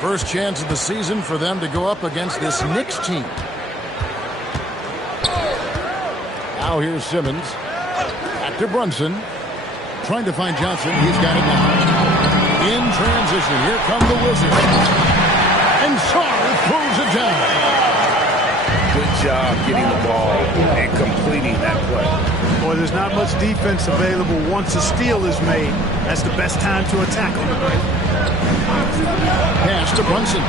First chance of the season for them to go up against this Knicks team. Now here's Simmons. Back to Brunson. Trying to find Johnson. He's got it now. In transition. Here come the Wizards. And Sarr throws it down. Good job getting the ball and completing that play. Boy, there's not much defense available once a steal is made. That's the best time to attack on the break. Pass to Brunson.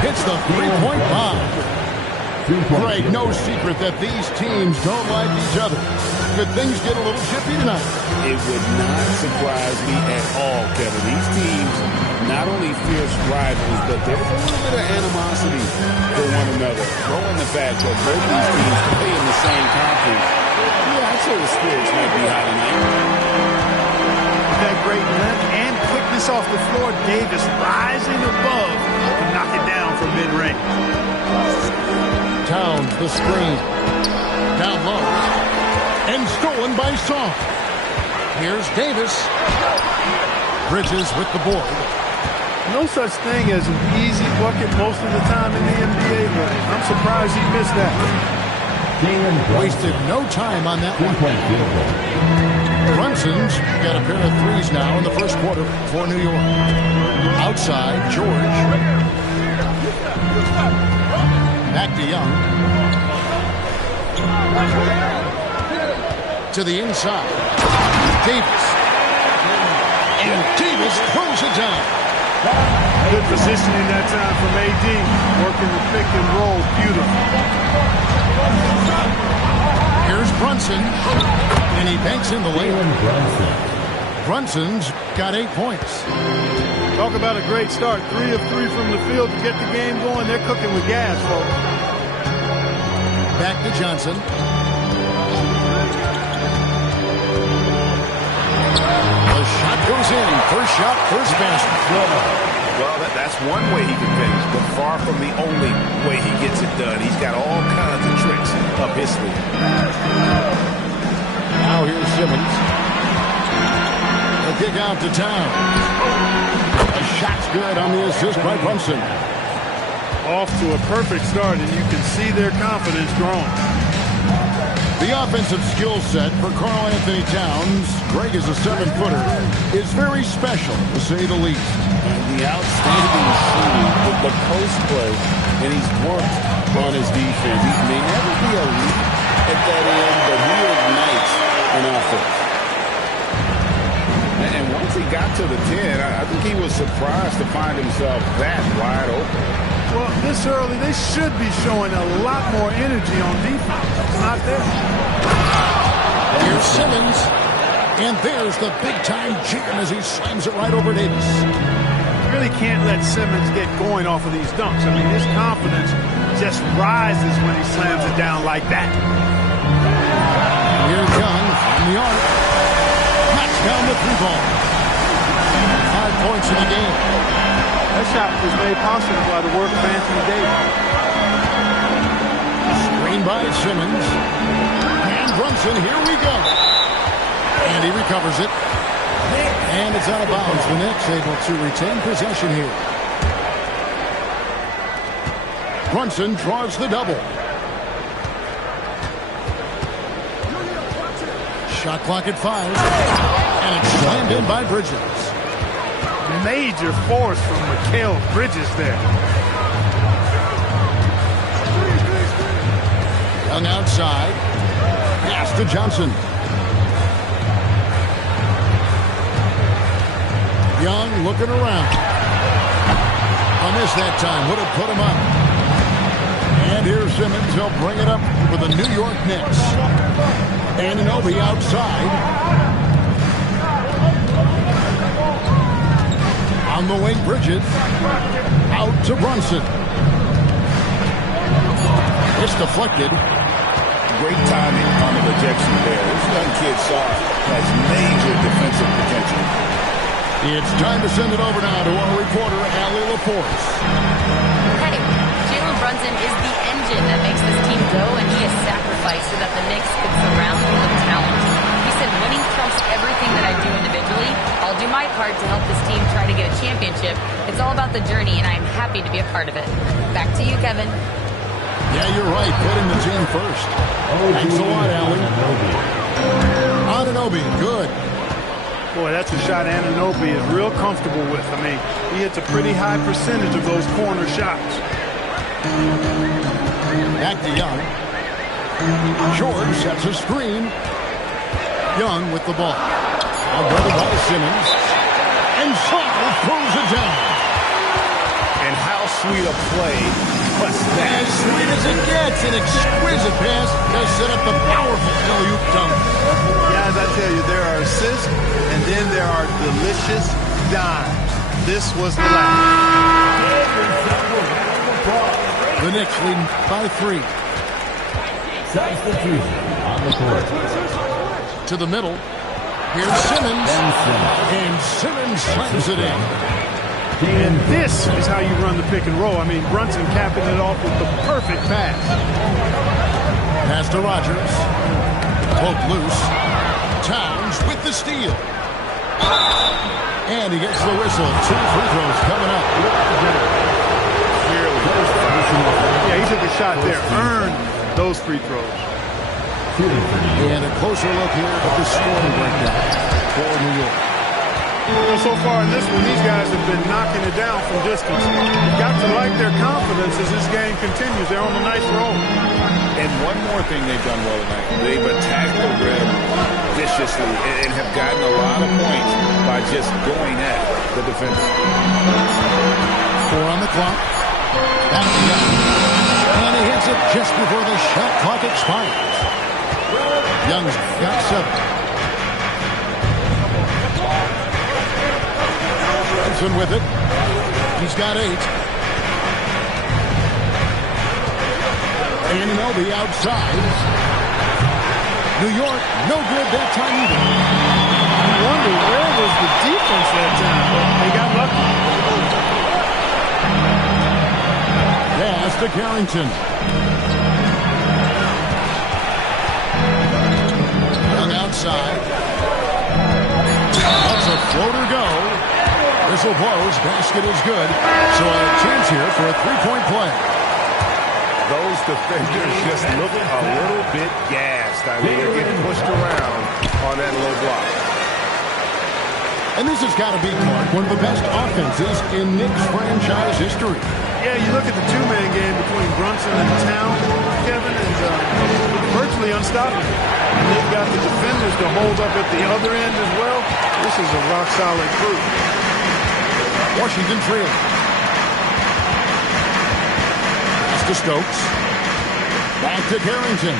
Hits the three-point bomb. Greg, no secret that these teams don't like each other. Could things get a little chippy tonight? It would not surprise me at all, Kevin. These teams, not only fierce rivals, but there's a little bit of animosity for one another. Throwing the fact that both these teams play in the same conference. Yeah, I'd say the spirits might be high tonight. That great length and quickness off the floor, Davis rising above to knock it down from mid-range. Towns, the screen. Down low. And stolen by Sarr. Here's Davis. Bridges with the board. No such thing as an easy bucket most of the time in the NBA, but I'm surprised he missed that. Wasted no time on that one. Brunson's got a pair of threes now in the first quarter for New York. Outside, George. Back to Young. To the inside. Davis. And Davis throws it down. Good positioning that time from AD. Working the pick and roll. Beautiful. Here's Brunson. And he banks in the layup. Brunson's got 8 points. Talk about a great start. 3 of 3 from the field to get the game going. They're cooking with gas, folks. Back to Johnson. The shot goes in. First shot, first basket. Well, that's one way he can finish, but far from the only way he gets it done. He's got all kinds of tricks up his sleeve. Now here's Simmons. The kick out to Towns. The shot's good on the assist by Brunson. Off to a perfect start, and you can see their confidence growing. The offensive skill set for Karl Anthony Towns, Greg is a 7-footer, is very special, to say the least. And the outstanding shooting, the post play, and he's worked on his defense. He may never be elite at that end, but he ignites an offense. And once he got to the 10, I think he was surprised to find himself that wide open. Well, this early, they should be showing a lot more energy on defense. It's not there. Here's Simmons. And there's the big-time jam as he slams it right over Davis. You really can't let Simmons get going off of these dunks. I mean, his confidence just rises when he slams it down like that. Here's Young from the arc. Knocks down the 3-ball. 5 points in the game. That shot was made possible by the work of Anthony Davis. Screen by Simmons. And Brunson, here we go. And he recovers it. And it's out of bounds. The Knicks able to retain possession here. Brunson draws the double. Shot clock at 5. And it's slammed in by Bridges. Major force from Mikal Bridges there. Young outside. Pass to Johnson. Young looking around. A miss that time. Would have put him up. And here's Simmons. He'll bring it up for the New York Knicks. Anunoby outside. On the wing, Bridges. Out to Brunson. It's deflected. Great timing on the rejection there. This young kid has major defensive potential. It's time to send it over now to our reporter, Allie Laporte. Hey, Jalen Brunson is the engine that makes this team go, and he is sacrificed so that the Knicks could surround him with talent. He said winning trumps everything that I do individually. I'll do my part to help this team try to get a championship. It's all about the journey, and I'm happy to be a part of it. Back to you, Kevin. Yeah, you're right. Putting the team first. Thanks a lot, Allie. Anunoby, good. Boy, that's a shot Anunoby is real comfortable with. I mean, he hits a pretty high percentage of those corner shots. Back to Young. George sets a screen. Young with the ball. Guarded by Simmons. And Saul throws it down. And how sweet a play was that? As sweet as it gets. An exquisite pass to set up the powerful alley-oop dunk. Guys, I tell you, there are assists, and then there are delicious dimes. This was the last. The Knicks lead by 3. Substitution on the court. To the middle. Here's Simmons. And Simmons slams it in. And this is how you run the pick and roll. I mean, Brunson capping it off with the perfect pass. Pass to Rogers. Cloak loose. Towns with the steal. And he gets the whistle. 2 free throws coming up. Yeah, he took a shot there. Earned those free throws. And a closer look here at the scoring breakdown for New York. So far in this one, these guys have been knocking it down from distance. You've got to like their confidence as this game continues. They're on a nice roll. And one more thing they've done well tonight. They've attacked the rim viciously and have gotten a lot of points by just going at the defender. 4 on the clock. Back to Young. And he hits it just before the shot clock expires. Young's got 7. Brunson with it. He's got 8. Anunoby outside. New York, no good that time either. I wonder where was the defense that time. They got lucky. Pass to Carrington. Young outside. Lets a floater go. Whistle blows. Basket is good. So a chance here for a 3-point play. Those defenders just look a little bit gassed. I mean, they're getting pushed around on that low block. And this has got to be, Clark, one of the best offenses in Knicks franchise history. Yeah, you look at the two-man game between Brunson and Town, Kevin, and virtually unstoppable. And they've got the defenders to hold up at the other end as well. This is a rock-solid crew. Washington trailing. Pass to Stokes. Back to Carrington.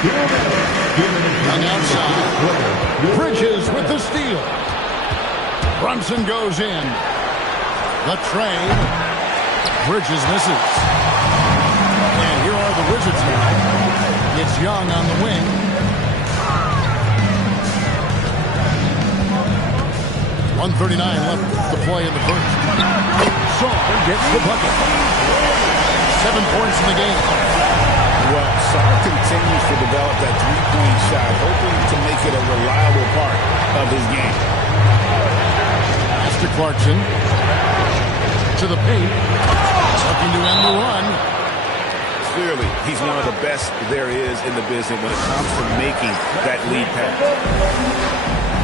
Young outside. Bridges with the steal. Brunson goes in. The trade. Bridges misses. And here are the Wizards now. It's Young on the wing. .139 left to play in the first. Saul gets the bucket. 7 points in the game. Well, Saul continues to develop that three-point shot, hoping to make it a reliable part of his game. Pass to Clarkson. To the paint. Looking to end the run. Clearly, he's one of the best there is in the business when it comes to making that lead pass.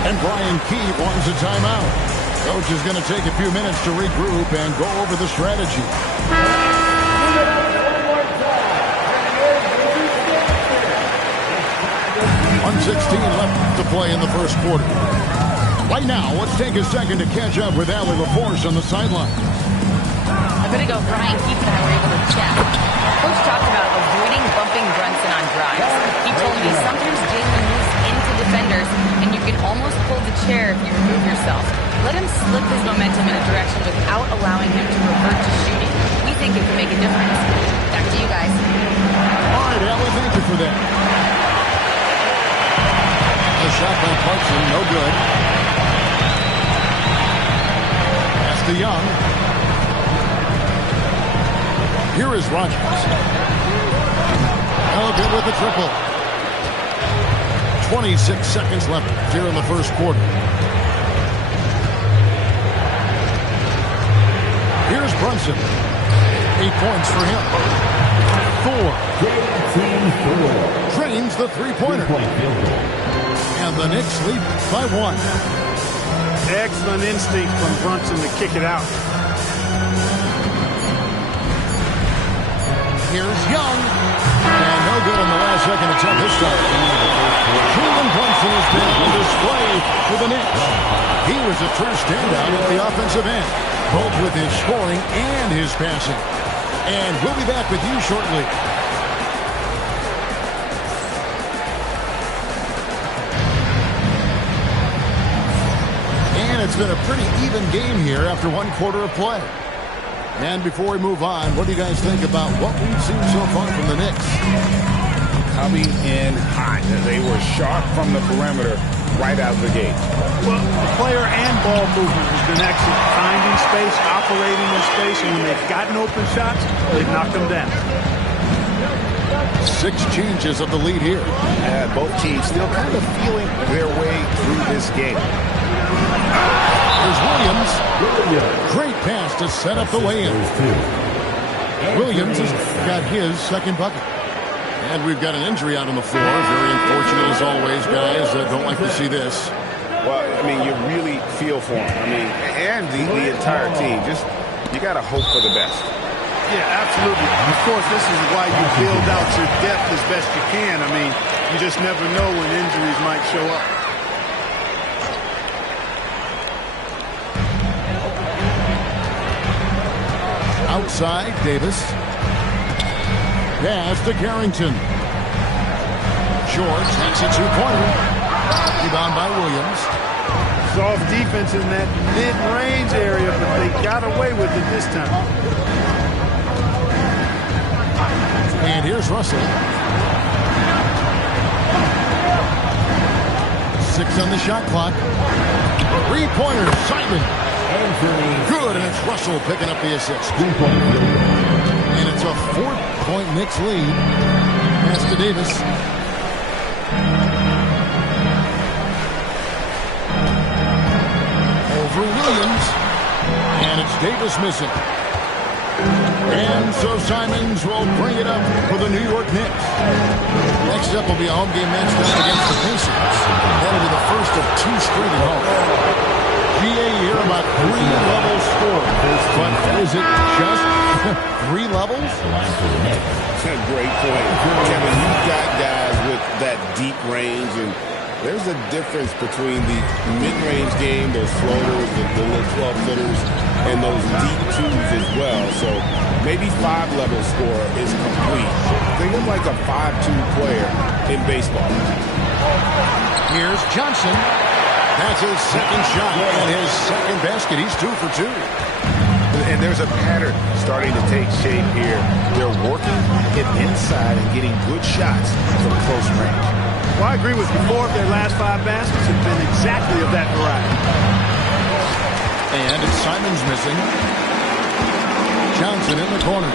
And Brian Keefe wants a timeout. Coach is going to take a few minutes to regroup and go over the strategy. 1:16 left to play in the first quarter. Right now, let's take a second to catch up with Allie LaForce on the sideline. A bit ago, Brian Keefe and I were able to chat. Coach talked about avoiding bumping Brunson on drives. He told me sometimes Jalen moves into defenders, and you can almost pull the chair if you remove yourself. Let him slip his momentum in a direction without allowing him to revert to shooting. We think it can make a difference. Back to you guys. All right, Allie, thank you for that. A shot by Clarkson, no good. Pass to Young. Here is Rogers. Elgin with the triple. 26 seconds left here in the first quarter. Here's Brunson. 8 points for him. 4. Drains the three-pointer. And the Knicks lead by 1. Excellent instinct from Brunson to kick it out. Here's Young. And no good on the last second attempt this time. Jalen Brunson has been on display for the Knicks. He was a true standout at the offensive end, both with his scoring and his passing. And we'll be back with you shortly. And it's been a pretty even game here after one quarter of play. And before we move on, what do you guys think about what we've seen so far from the Knicks? Coming in hot. They were sharp from the perimeter right out of the gate. Well, the player and ball movement has been excellent. Finding space, operating in space, and when they've gotten open shots, they've knocked them down. 6 changes of the lead here. Both teams still kind of feeling their way through this game. There's Williams. Great pass to set up the lay-in. Williams has got his second bucket. And we've got an injury out on the floor. Very unfortunate as always, guys. Don't like to see this. Well, I mean, you really feel for him. I mean, and the entire team. Just, you got to hope for the best. Yeah, absolutely. Of course, this is why you build out your depth as best you can. I mean, you just never know when injuries might show up. Outside, Davis. Pass to Carrington. George takes a 2-pointer. Rebound by Williams. Soft defense in that mid-range area, but they got away with it this time. And here's Russell. 6 on the shot clock. 3-pointer, Simon. Good, and it's Russell picking up the assist. And it's a 4-point Knicks lead. Pass to Davis. Over Williams. And it's Davis missing. And so Simons will bring it up for the New York Knicks. Next up will be a home game match against the Pacers. That'll be the first of 2 straight at home. GA here about 3 levels scored. But is it just 3 levels? That's a great point. Kevin, you've got guys with that deep range, and there's a difference between the mid-range game, those floaters, the little 12-footers, and those deep twos as well. So maybe 5-level score is complete. Think of like a 5-2 player in baseball. Here's Johnson. That's his second shot and his second basket. He's 2 for 2. And there's a pattern starting to take shape here. They're working it inside and getting good shots from close range. Well, I agree with you. 4 of their last 5 baskets have been exactly of that variety. And it's Simons missing. Johnson in the corner.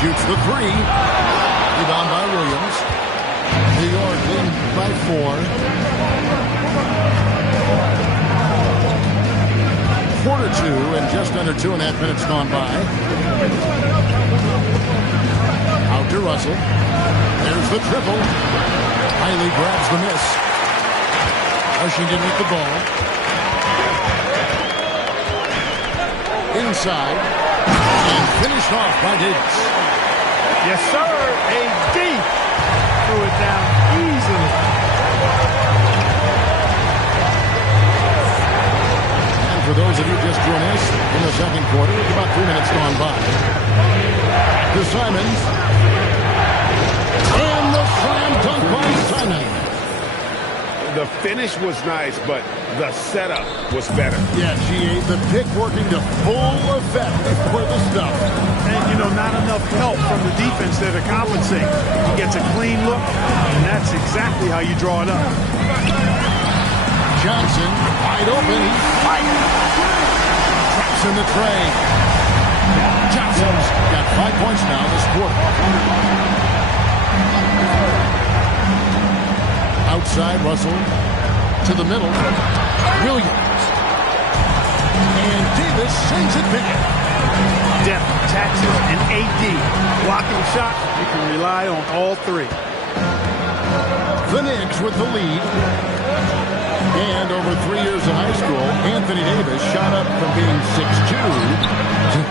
Shoots the 3. Rebound by Williams. New York lead by 4. Quarter 2 and just under 2.5 minutes gone by. Out to Russell. There's the triple. Riley grabs the miss. Washington with the ball. Inside. And finished off by Davis. Yes, sir. AD threw it down easily. For those of you just joining us in the second quarter, it's about 3 minutes gone by. To Simons. And the slam dunk by Simons. The finish was nice, but the setup was better. Yeah, GA, the pick working to full effect for the stuff. And, you know, not enough help from the defense there to compensate. He gets a clean look, and that's exactly how you draw it up. Johnson, wide open, he's fighting. Traps in the tray. Johnson's got 5 points now this quarter. Outside, Russell. To the middle. Williams. And Davis sends it back. Depth, taxes, and AD. Blocking shots, you can rely on all three. The Knicks with the lead. And over 3 years in high school, Anthony Davis shot up from being 6'2"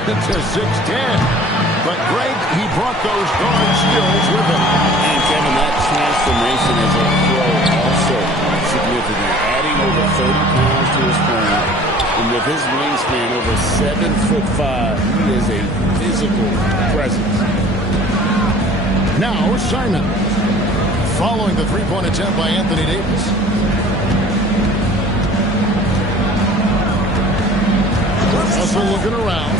to 6'10". But Greg, he brought those guard skills with him. And Kevin, that transformation as a pro also significant. Adding over 30 pounds to his frame. And with his wingspan over 7'5", he is a physical presence. Now Simon. Following the three-point attempt by Anthony Davis. Russell looking around.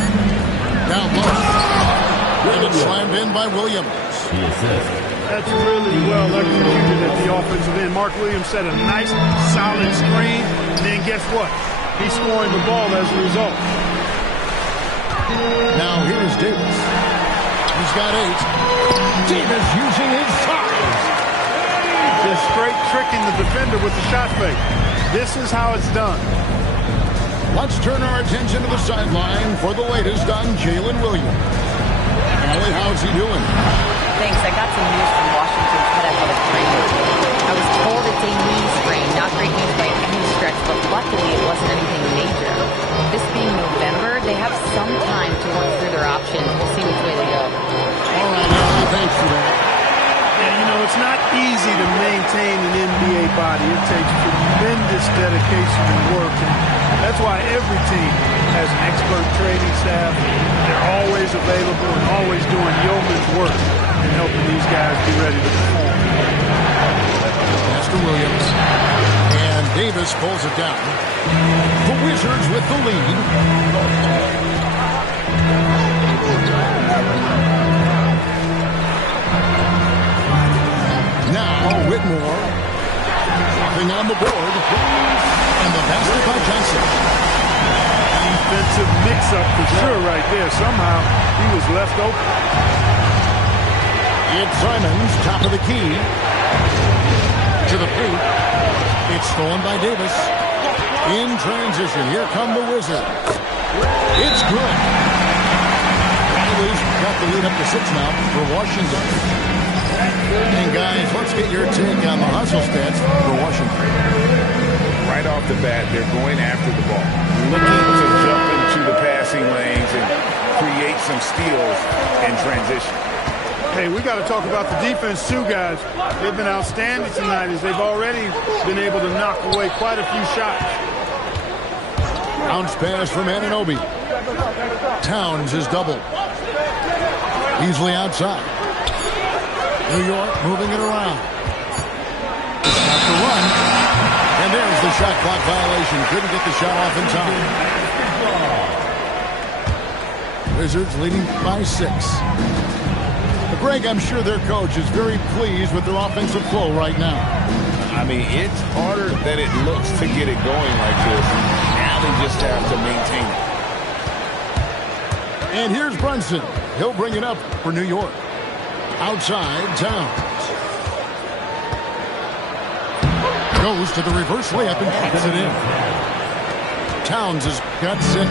Down low. And it's slammed in by Williams. That's really well executed at the offensive end. Mark Williams set a nice, solid screen. And then guess what? He's scoring the ball as a result. Now here's Davis. He's got 8. Davis using his size. Just straight tricking the defender with the shot fake. This is how it's done. Let's turn our attention to the sideline for the latest on Jalen Williams. Allie, how's he doing? Thanks. I got some news from Washington's head athletic trainer. I was told it's a knee sprain. Not great news by any stretch, but luckily it wasn't anything major. This being November, they have some time to work through their options. We'll see which way they go. All right, Allie, thanks for that. Yeah, you know, it's not easy to maintain an NBA body. It takes tremendous dedication and work. And that's why every team has an expert training staff. They're always available and always doing yeoman's work in helping these guys be ready to perform. Pass to Williams. And Davis pulls it down. The Wizards with the lead. Now Whitmore. Nothing on the board. And the basket by Johnson. Defensive mix-up for sure right there. Somehow he was left open. It's Simons, top of the key. To the paint. It's stolen by Davis. In transition, here come the Wizards. It's good. Riley's got the lead up to 6 now for Washington. And guys, let's get your take on the hustle stats for Washington. Right off the bat, they're going after the ball, looking to jump into the passing lanes and create some steals in transition. Hey, we got to talk about the defense too, guys. They've been outstanding tonight as they've already been able to knock away quite a few shots. Bounce pass from Anunoby. Towns is doubled. Easily outside. New York moving it around. Stop the run. And there's the shot clock violation. Couldn't get the shot off in time. Wizards leading by 6. Greg, I'm sure their coach is very pleased with their offensive flow right now. I mean, it's harder than it looks to get it going like this. Now they just have to maintain it. And here's Brunson. He'll bring it up for New York. Outside, Towns. Goes to the reverse layup and puts it in. Towns has got 6.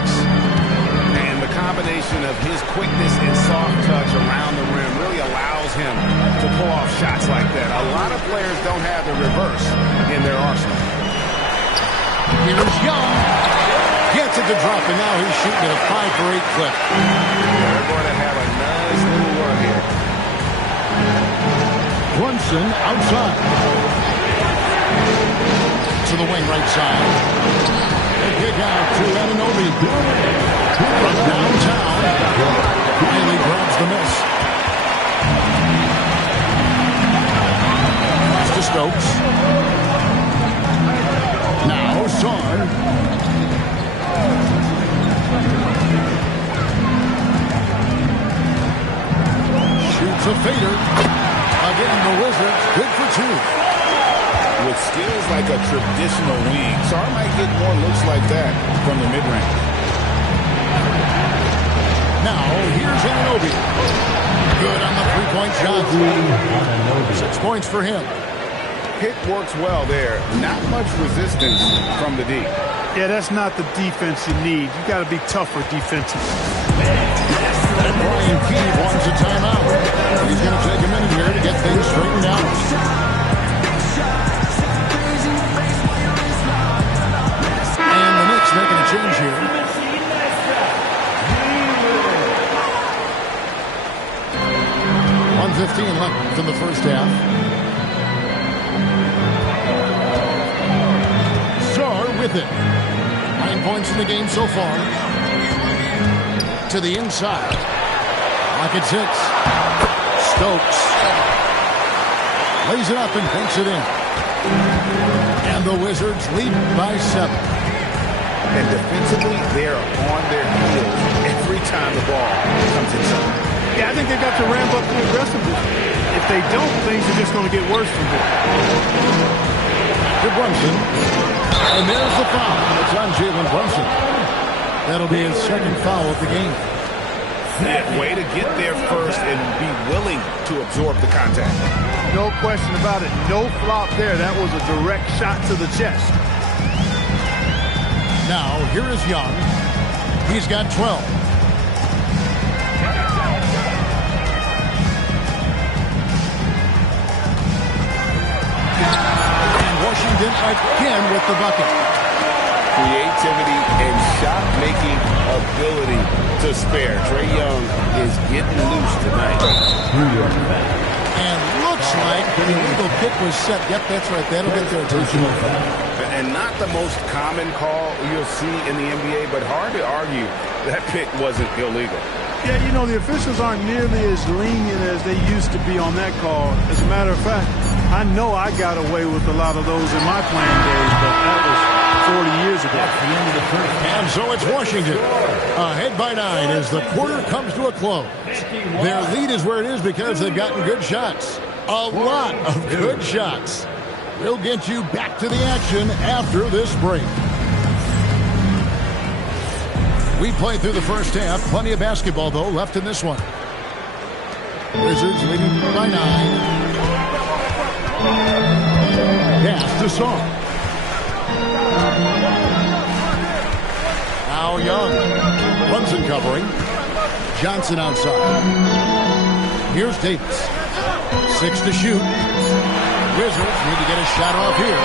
And the combination of his quickness and soft touch around the rim really allows him to pull off shots like that. A lot of players don't have the reverse in their arsenal. Here's Young. Gets it to drop, and now he's shooting at a 5-for-8 clip. They're going to have a nice little run here. Brunson outside. To the wing right side. A kick out to Anunoby. From downtown. Riley grabs the miss. Pass to Stokes. Now Sarr. Shoots a fader. Again, the Wizards good for 2. With skills like a traditional wing, Sarr might get more looks like that from the mid-range. Now, here's Anunoby. Good on the three-point shot. 6 points for him. pick works well there. Not much resistance from the D. Yeah, that's not the defense you need. You got to be tougher defensively. And Brian Key wants a timeout. He's going to take a minute here to get things straightened out. And the Knicks making a change here. .115 left in the first half. Sarr with it. 9 points in the game so far. To the inside. Rockets hits. Stokes. Lays it up and banks it in. And the Wizards lead by 7. And defensively, they're on their heels every time the ball comes inside. Yeah, I think they've got to ramp up the aggressiveness. If they don't, things are just going to get worse from here. To Brunson. And there's the foul. It's on Jalen Brunson. That'll be his second foul of the game. Yeah, way to get there first and be willing to absorb the contact. No question about it. No flop there. That was a direct shot to the chest. Now, here is Young. He's got 12. And Washington again with the bucket. Creativity and shot-making ability to spare. Trae Young is getting loose tonight. And looks like the illegal kick was set. Yep, that's right. That'll get their attention. And not the most common call you'll see in the NBA, but hard to argue that pick wasn't illegal. Yeah, you know, the officials aren't nearly as lenient as they used to be on that call. As a matter of fact, I know I got away with a lot of those in my playing days, but that was 40 years ago. At the end of the first. And so it's Washington ahead by 9 as the quarter comes to a close. Their lead is where it is because they've gotten good shots. A lot of good shots. We'll get you back to the action after this break. We played through the first half. Plenty of basketball, though, left in this one. Wizards leading by 9. Pass to Sarr. Now Young. Brunson covering. Johnson outside. Here's Davis. 6 to shoot. Wizards need to get a shot off here.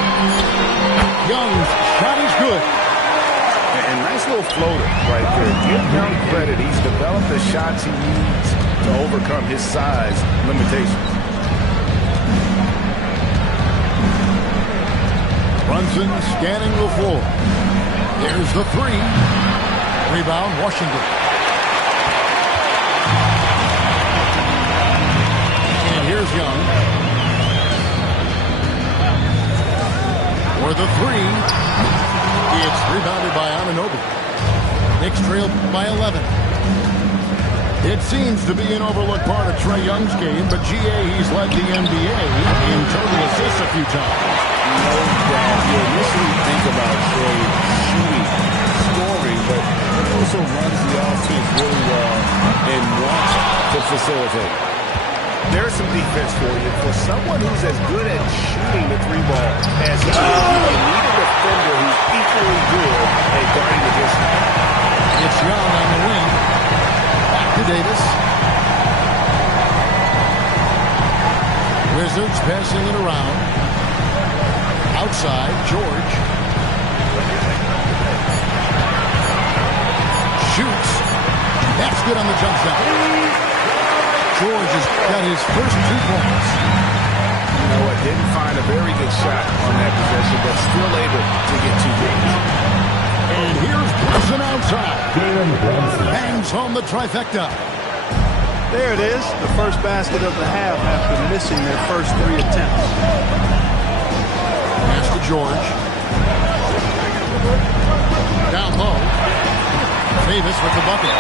Young's shot is good. And nice little floater right there. Give Young credit. He's developed the shots he needs to overcome his size limitations. Brunson scanning the floor. There's the 3. Rebound, Washington. And here's Young. For the 3. It's rebounded by Anunoby. Knicks trail by 11. It seems to be an overlooked part of Trae Young's game, but GA, he's led the NBA in total assists a few times. No doubt. You initially think about Trae shooting, scoring, but he also runs the offense really well and wants to facilitate. There's some defense for you. For someone who's as good at shooting the 3-ball as he is, you need a defender who's equally good at guarding the distance. It's Young on the wing. Back to Davis. Wizards passing it around. Outside, George. Shoots. That's good on the jump shot. George has got his first 2 points. You know what? Didn't find a very good shot on that possession, but still able to get 2 points. And here's Brunson outside. Bangs home the trifecta. There it is, the first basket of the half after missing their first 3 attempts. Pass to George. Down low. Davis with the bucket.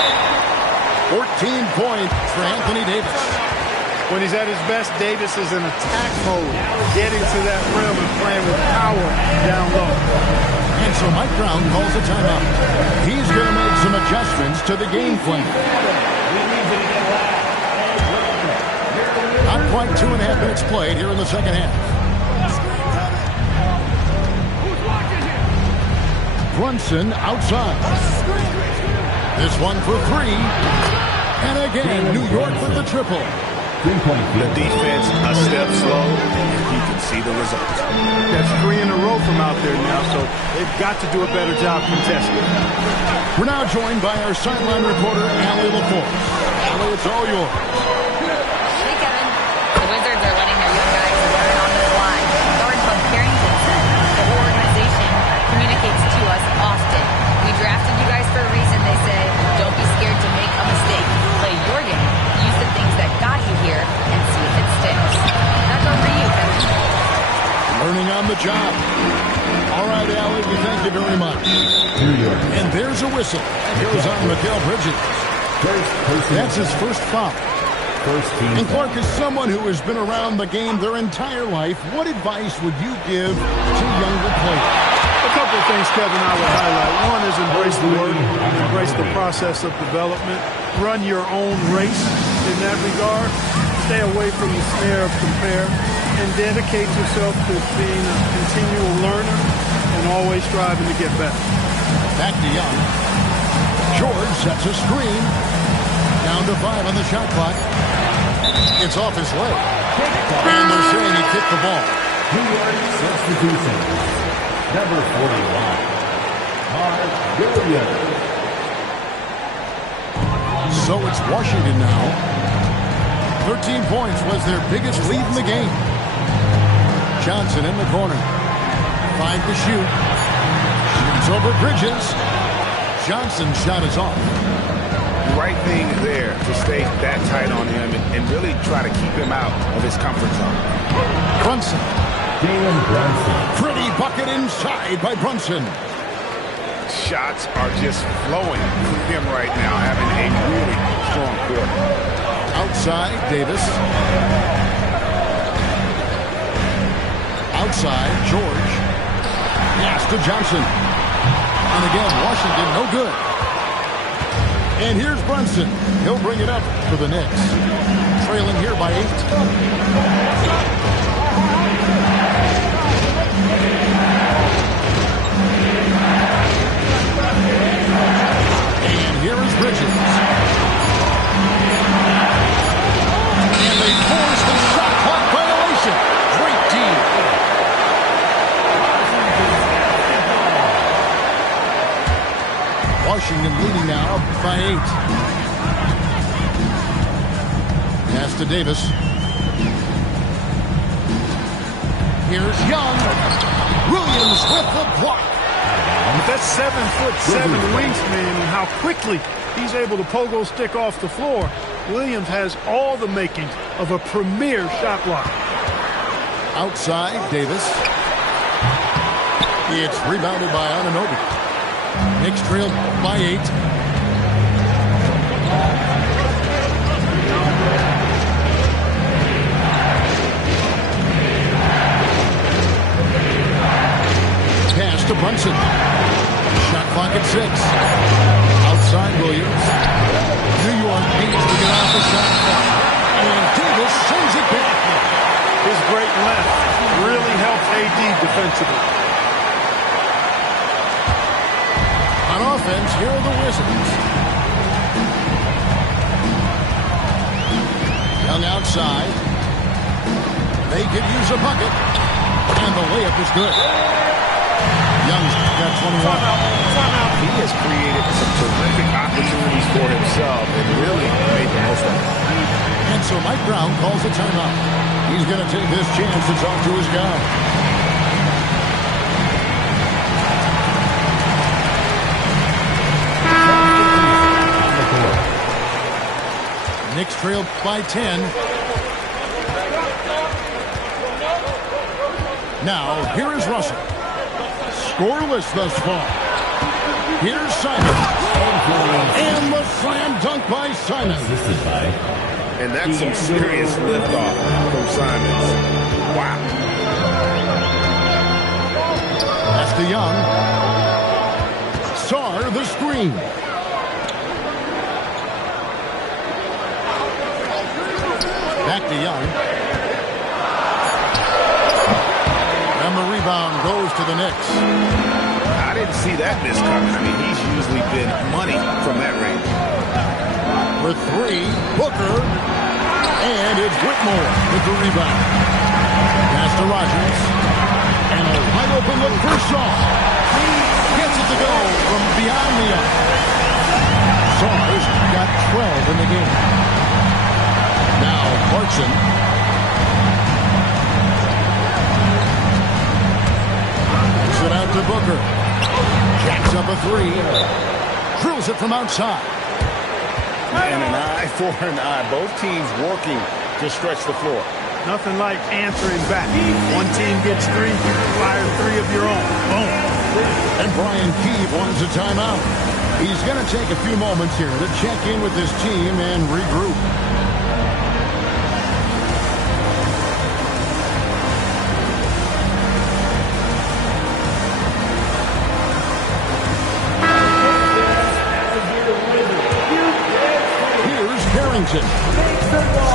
14 points for Anthony Davis. When he's at his best, Davis is in attack mode, getting to that rim and playing with power down low. And so Mike Brown calls a timeout. He's going to make some adjustments to the game plan. Not quite 2.5 minutes played here in the second half. Brunson outside. This one for three. And again, New York with the triple. The defense a step slow. You can see the results. That's 3 in a row from out there now, so they've got to do a better job contesting. We're now joined by our sideline reporter, Allie LaForce. Allie, it's all yours. Hey, Kevin. The Wizards are letting their young guys learn on the fly. Guard Bud Carrington said the whole organization communicates to us often. We drafted you guys for a reason, they say. Don't be scared to make a mistake. Play your game. Use the things that got you here and see if it sticks. That's over to you, Kevin. Learning on the job. All right, Allie, we thank you very much. And there's a whistle. Goes on Mikal Bridges. That's his first foul. And Clark, as someone who has been around the game their entire life, what advice would you give to younger players? A couple of things, Kevin, I would highlight. One is embrace the work, embrace the process of development. Run your own race in that regard. Stay away from the snare of compare. And dedicate yourself to being a continual learner and always striving to get better. Back to Young. George sets a screen. Down to 5 on the shot clock. It's off his leg. And they're saying he kicked the ball. New York substitution. Number 41. Mark Williams. So it's Washington now. 13 points was their biggest lead in the game. Johnson in the corner. 5 to shoot. Shoots over Bridges. Johnson's shot is off. Right thing there to stay that tight on him and really try to keep him out of his comfort zone. Brunson. Jalen Brunson. Pretty bucket inside by Brunson. Shots are just flowing from him right now, having a really strong quarter. Outside, Davis. Outside, George. Pass to Johnson. And again, Washington, no good. And here's Brunson. He'll bring it up for the Knicks. Trailing here by 8. And here is Bridges. And they force the shot clock violation. Great deal. Washington leading now by 8. Pass to Davis. Here's Young. Williams with the block. That's 7'7" wingspan and how quickly he's able to pogo stick off the floor. Williams has all the makings of a premier shot blocker. Outside, Davis. It's rebounded by Anunoby. Knicks trail by 8. Pass to Brunson. Shot clock at 6. Outside Williams. New York needs to get off the shot clock. And Davis sends it back. His great length really helps AD defensively. On offense, here are the Wizards. Young outside. They could use a bucket. And the layup is good. Young's got 21. He has created some terrific opportunities for himself and really made the most of it. And so Mike Brown calls a timeout. He's going to take this chance to talk to his guy. Knicks trailed by 10. Now, here is Russell. Scoreless thus far. Here's Simon. And the slam dunk by Simon. And that's some serious liftoff from Simons. Wow. That's to Young. Sarr the screen. Back to Young. And the rebound goes to the Knicks. I didn't see that miss coming. I mean, he's usually been money from that range. For three, Booker. And it's Whitmore with the rebound. Pass to Rogers. And a wide open look for Shaw. Gets it to go from beyond the arc. Shaw's got 12 in the game. Now Clarkson. Puts it out to Booker. Jacks up a three. Drills it from outside. And an eye for an eye. Both teams working to stretch the floor. Nothing like answering back. One team gets three, you fire three of your own. Boom. And Brian Keefe wants a timeout. He's going to take a few moments here to check in with his team and regroup. Here's Harrington.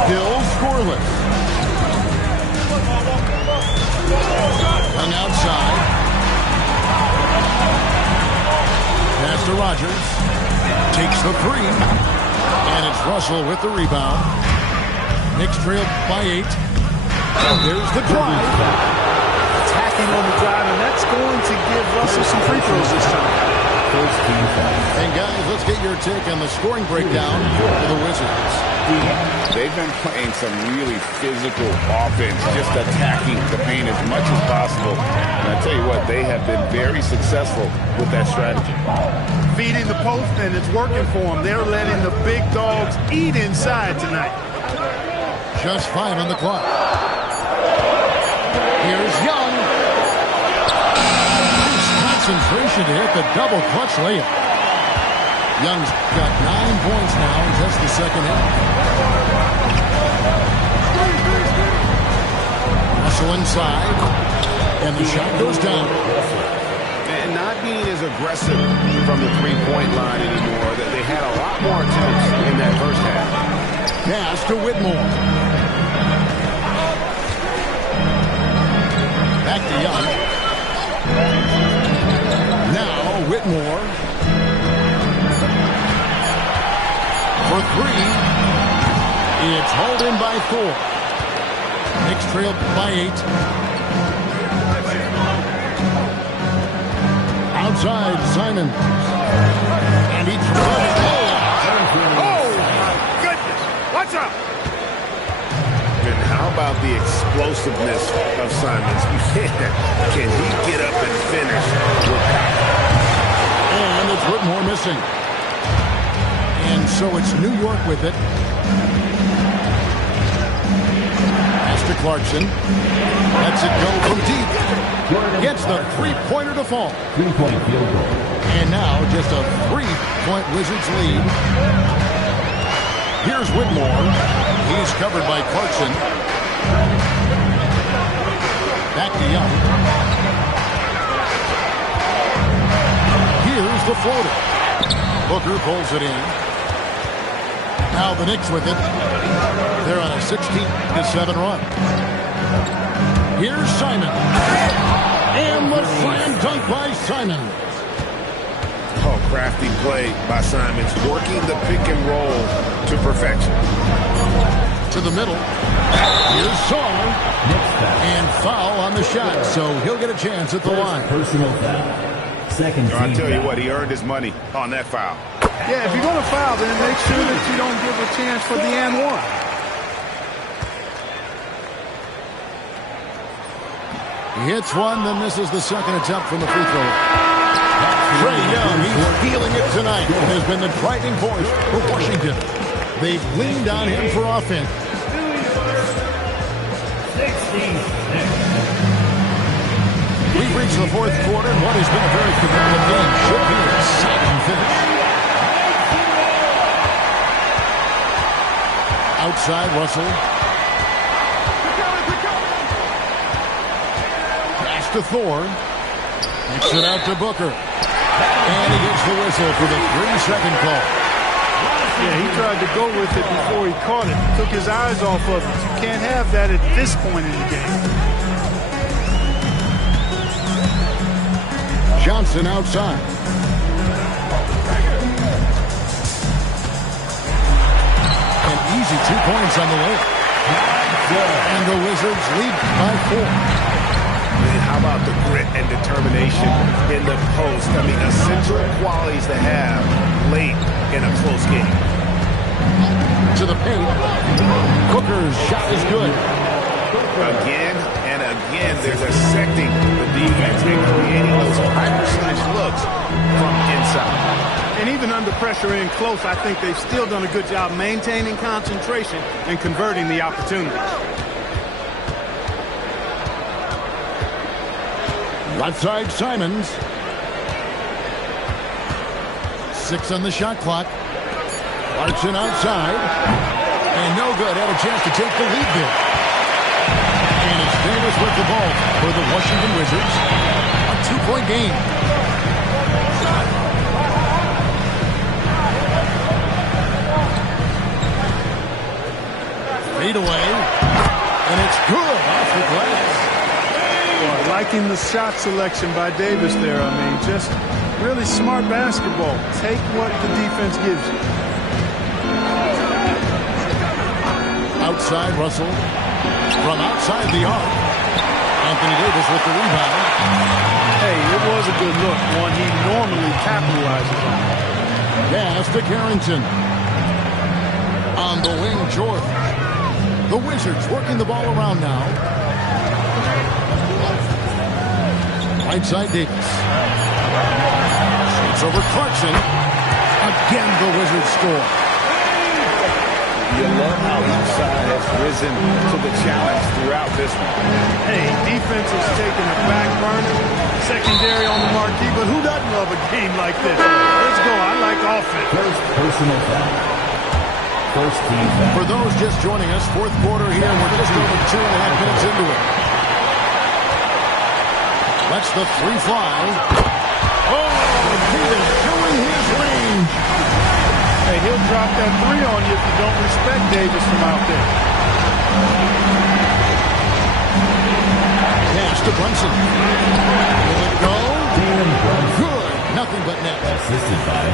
Still scoreless. Hung outside. Pass to Rogers. Takes the three. And it's Russell with the rebound. Knicks trail by 8. There's the drive. Attacking on the drive, and that's going to give Russell some free throws this time. And guys, let's get your take on the scoring breakdown for the Wizards. They've been playing some really physical offense, just attacking the paint as much as possible. And I tell you what, they have been very successful with that strategy. Feeding the post, and it's working for them. They're letting the big dogs eat inside tonight. Just 5 on the clock. Here's Young. Concentration to hit the double clutch layup. Young's got 9 points now in just the second half. Russell inside, and the shot goes down. And not being as aggressive from the three-point line anymore. They had a lot more attempts in that first half. Pass to Whitmore. Back to Young. Now Whitmore. For three. It's hauled in by 4. Knicks trail by 8. Outside, Simon. And he throws it. Oh, my goodness. What's up? And how about the explosiveness of Simons? Can he get up and finish with power? And it's Whitmore missing. And so it's New York with it. Pass to Clarkson. Lets it go from deep. Gets the three-pointer to fall. 3-point field goal. And now just a 3-point Wizards lead. Here's Whitmore. He's covered by Clarkson. Back to Young. Here's the floater. Booker pulls it in. Now the Knicks with it. They're on a 16-7 run. Here's Simon. And the slam dunk by Simon. Oh, crafty play by Simons, working the pick and roll to perfection. To the middle. Here's Shaw. And foul on the shot, so he'll get a chance at the line. Personal foul. Second team I tell you foul. what, he earned his money on that foul. Yeah, if you're going to foul, then make sure that you don't give a chance for the and one. He hits one, then misses the second attempt from the free throw. Trae Young, he's feeling it tonight. Has been the driving force for Washington. They've leaned on him for offense. 66. We've reached the fourth quarter, and what has been a very competitive game should be an exciting finish. Outside, Russell. Pass to Thorne. Kicks it out to Booker. And he gets the whistle for the 3-second call. Yeah, he tried to go with it before he caught it. Took his eyes off of it. You can't have that at this point in the game. Johnson outside. An easy 2 points on the way. And the Wizards lead by 4. Man, how about the grit and determination in the post? I mean, essential qualities to have late in a close game. To the paint. Booker's shot is good. Again and again, they're dissecting the defense and creating those high-percentage looks from inside. And even under pressure in close, I think they've still done a good job maintaining concentration and converting the opportunities. Left side, Simons. 6 on the shot clock. Clarkson outside. And no good. Had a chance to take the lead there. And it's Davis with the ball for the Washington Wizards. A 2-point game. Fade away. And it's good off the glass. Well, liking the shot selection by Davis there. I mean, just really smart basketball. Take what the defense gives you. Outside, Russell. From outside the arc. Anthony Davis with the rebound. Hey, it was a good look. One he normally capitalizes on. Pass to Carrington. On the wing, George. The Wizards working the ball around now. Right side, Davis. Shoots over Clarkson. Again, the Wizards score. You love how each side has risen to the challenge throughout this one. Hey, defense is taking a back burner. Secondary on the marquee, but who doesn't love a game like this? Let's go. I like offense. First personal foul. First team foul. For those just joining us, fourth quarter here, and we're just over 2.5 minutes into it. Lets the three fly. Oh, Davis showing his range. Hey, he'll drop that three on you if you don't respect Davis from out there. Pass to Brunson. Will it go? Good. Nothing but net. Assisted by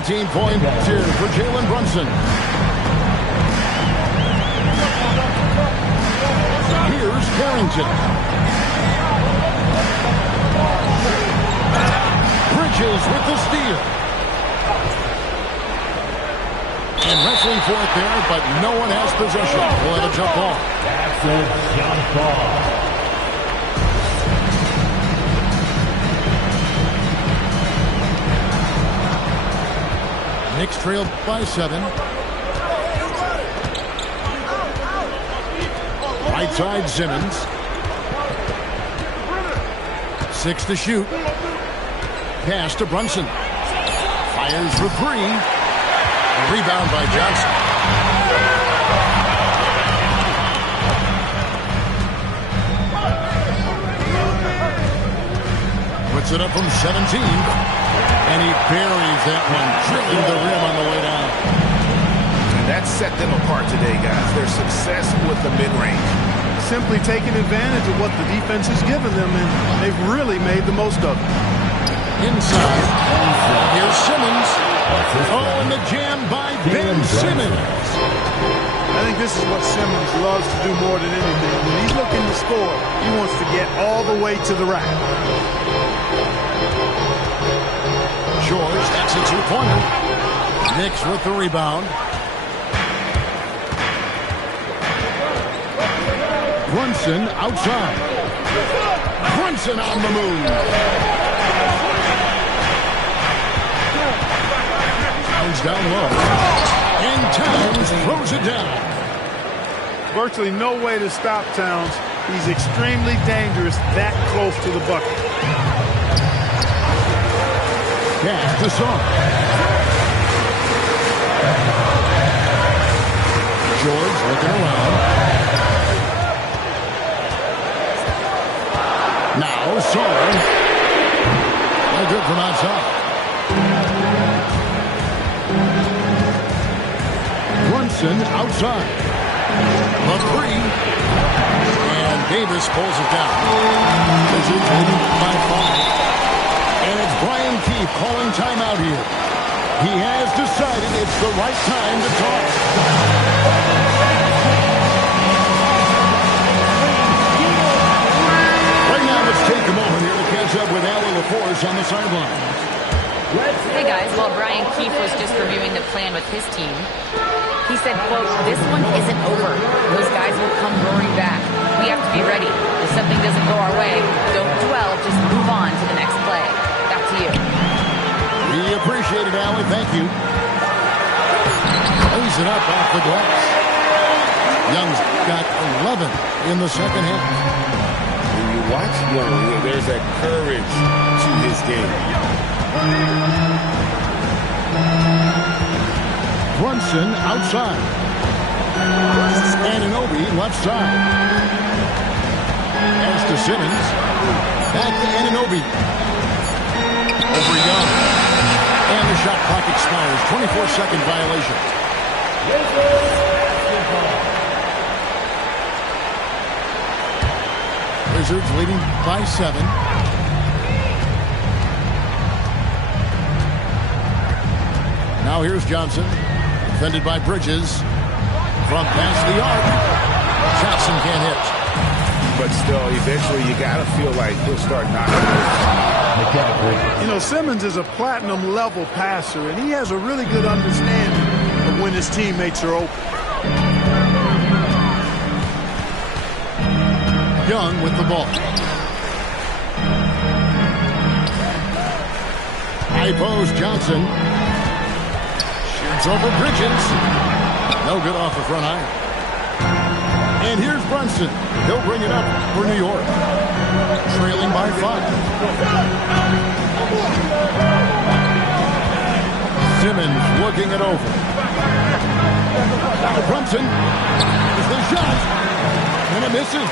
18-point for Jalen Brunson. Here's Carrington. Bridges with the steal. And wrestling for it there, but no one has possession. We'll have a jump ball. that's a jump ball. Knicks trailed by 7. Right side, Simmons. 6 to shoot. Pass to Brunson. Fires for 3. A rebound by Johnson. Puts it up from 17. And he buries that one, drilling the rim on the way down. And that set them apart today, guys. Their success with the mid-range. Simply taking advantage of what the defense has given them, and they've really made the most of it. Inside. Here's Simmons. Oh, and the jam by Ben Simmons. I think this is what Simmons loves to do more than anything. When he's looking to score, he wants to get all the way to the rack. George, that's a 2-pointer. Knicks with the rebound. Brunson outside. Brunson on the move. Towns down low. And Towns throws it down. Virtually no way to stop Towns. He's extremely dangerous that close to the bucket. Pass to Song. George looking around. Now Song. No good from outside. Brunson outside. The 3. And Davis pulls it down. Wizards leading by 5. And chief calling timeout here. He has decided it's the right time to talk. Right now, let's take a moment here to catch up with Allie LaForce on the sideline. Hey guys, while Brian Keefe was just reviewing the plan with his team, he said, quote, "This one isn't over. Those guys will come roaring back. We have to be ready. If something doesn't go our way, don't dwell, just move on to the next play." Back to you. We appreciate it, Allie. Thank you. Lays it up off the glass. Young's got 11 in the second half. When you watch Young, there's that courage to his game. Brunson outside. Anunoby left side. Pass to Simmons. Back to Anunoby. Over Young. And the shot clock expires. 24-second violation. Wizards leading by 7. Now here's Johnson. Defended by Bridges. From past the arc. Jackson can't hit. But still, eventually you got to feel like he'll start knocking those. You know, Simmons is a platinum-level passer, and he has a really good understanding of when his teammates are open. Young with the ball. High post Johnson. Shoots over Bridges. No good off the front iron. And here's Brunson. He'll bring it up for New York. Trailing by 5. Simmons looking it over. Now Brunson is the shot. And it misses.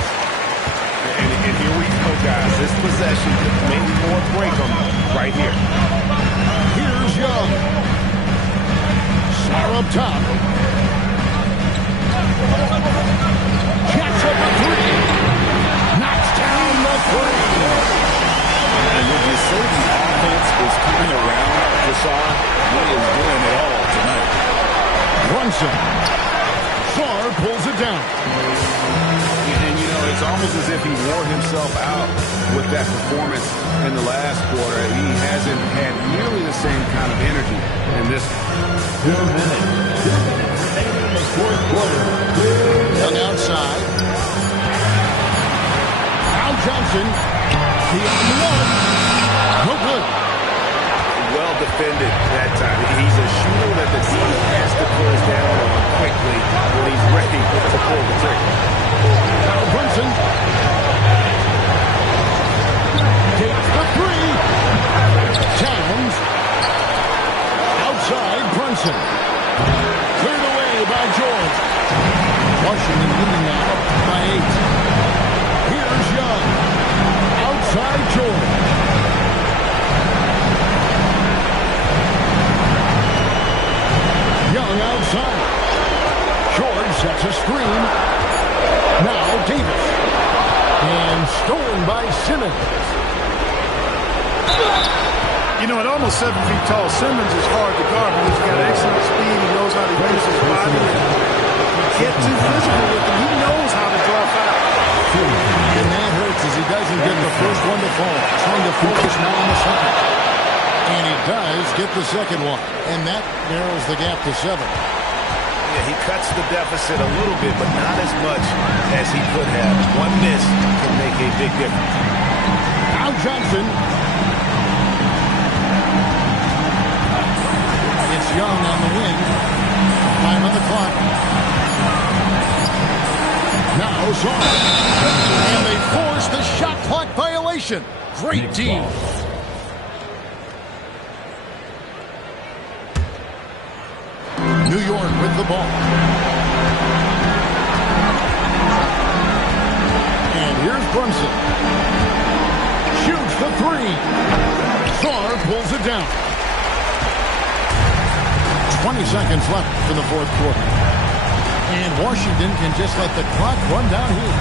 And here we go, guys. This possession could maybe more break them right here. Here's Young. Sar up top. Jacks up a 3. Knocks down the 3. And when you say the offense is coming around for Sar, he is doing it all tonight. Brunson. Sar pulls it down. And, you know, it's almost as if he wore himself out with that performance in the last quarter. He hasn't had nearly the same kind of energy in this. 2 minutes. Fourth quarter. Young outside. Now Johnson. He on the one. No good. Well defended that time. He's a shooter that the team has to close down on quickly when he's ready to pull the trigger. Now Brunson. Takes the 3. Towns. Outside Brunson. Cleared away by George. Washington leading now by 8. Here's Young. Outside George. Young outside. George sets a screen. Now Davis. And stolen by Simmons. You know, at almost 7 feet tall, Simmons is hard to guard because he's got excellent speed. He knows how to use his body. If you get too physical with him, he knows how to draw foul. And that hurts as he doesn't get the first one to fall. Trying to focus now on the second. And he does get the second one. And that narrows the gap to 7. Yeah, he cuts the deficit a little bit, but not as much as he could have. One miss can make a big difference. Now Johnson. It's Young on the wing. 5 on the clock. Now Sar. And they force the shot clock violation. Great D. New York with the ball. And here's Brunson. Shoots the 3. Sar pulls it down. 20 seconds left in the fourth quarter. And Washington can just let the clock run down here.